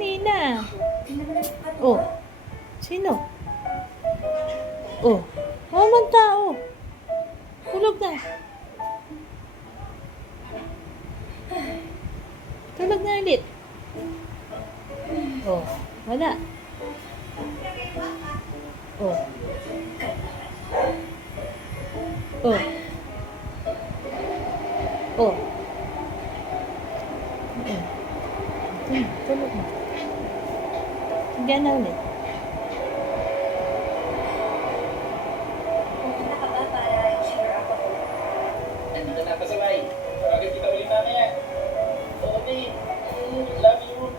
kanina. Oh. Sino? Oh. Walang tao. Tulog na. Tulog na ulit. Oh. Wala. Oh. Oh. Oh. Tulog na. Diyan na ulit. Pumunta ka ba para i-share ako? Nandito na pasaway. Pagkakit kita ulit mamaya. Okay. Love you.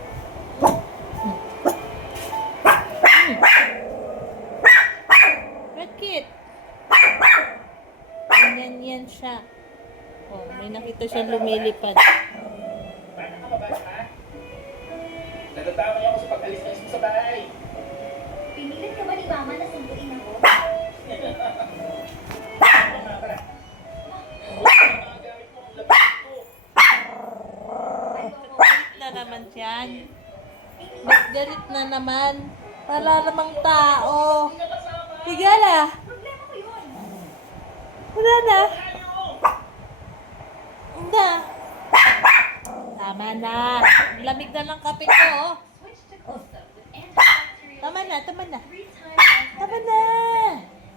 Bakit? Ganyan siya. Oh, may nakita siya lumilipad. Paano ka ba, ha? Natatamay ako sa pag-alis-alis mo sa bahay. Pinilit ka ba ni Mama na sunduin ako? Mga gamit mo ang lapit ko. Galit na naman siyan. Ba't galit na naman? Para namang tao. Higala. Problema ko yun. Wala na. Na. Tama na. Lamig na lang kape ko. Oh. Switch to Costa with antibacterial Tama na, tama na. 3 times Tama na.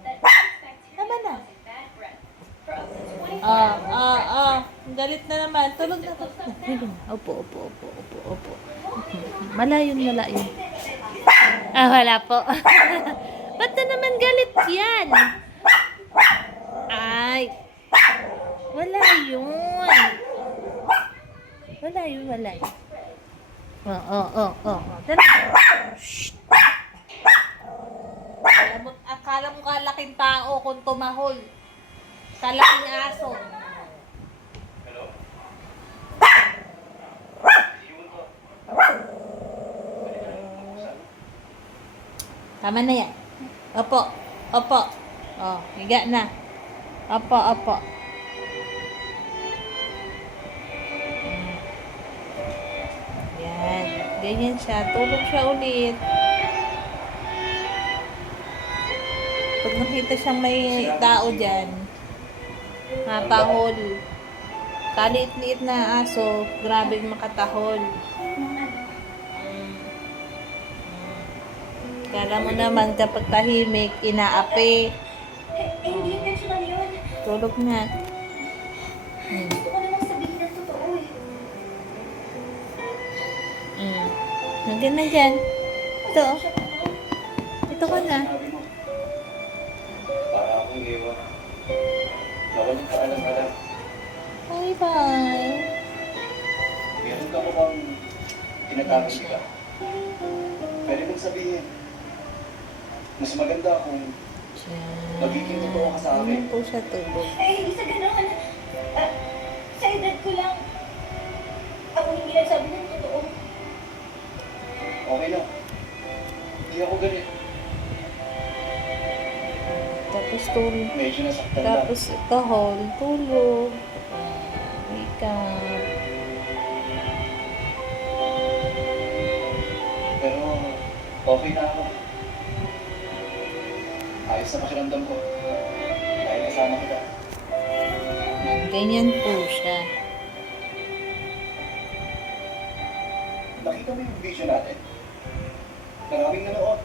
that fights bacteria Tama na. causing bad breath for up to 24 Ah, hours. Galit na naman. Tulog na. Opo. Malayon. Ah, wala po. Ba't na naman galit yan? Ay. Wala yun. Oh. Dala. Shh. Akala mo kalaking tao kung tumahol. Kalaking aso. Hello? Tama na yan. Opo. Oh, higa na. Opo. Yan. Ganyan siya. Tulog siya ulit. Pag nakita siyang may tao dyan, matahol. Kaliit-liit na aso, grabing makatahol. Kala mo naman kapag tahimik, inaapi. Hindi intentional yun. Tulog na. Gusto ko namang sabihin ng totoo eh. Nandiyan na dyan. Ito. Ito ka na. Sabi mo. Para akong iwan. Nawalan ka alam-alam. Bye-bye. Meron ka mo bang tinatakas ka? Pwede mong sabihin. Mas maganda kung magiging totoo ka sa akin. Ano po siya tulog? Hindi sa gano'n. Sa edad ko lang, ako hindi nagsabi ng totoo. Okay lang. Hindi ako galit. Tapos tulog. Medyo nasaktan lang. Tapos tahol. Tulog. Wake up. Pero okay na ako. Ayos na pakiramdam ko. Dahil kasama kita. Ganyan po siya. Nakita mo yung video natin? Maraming nanood.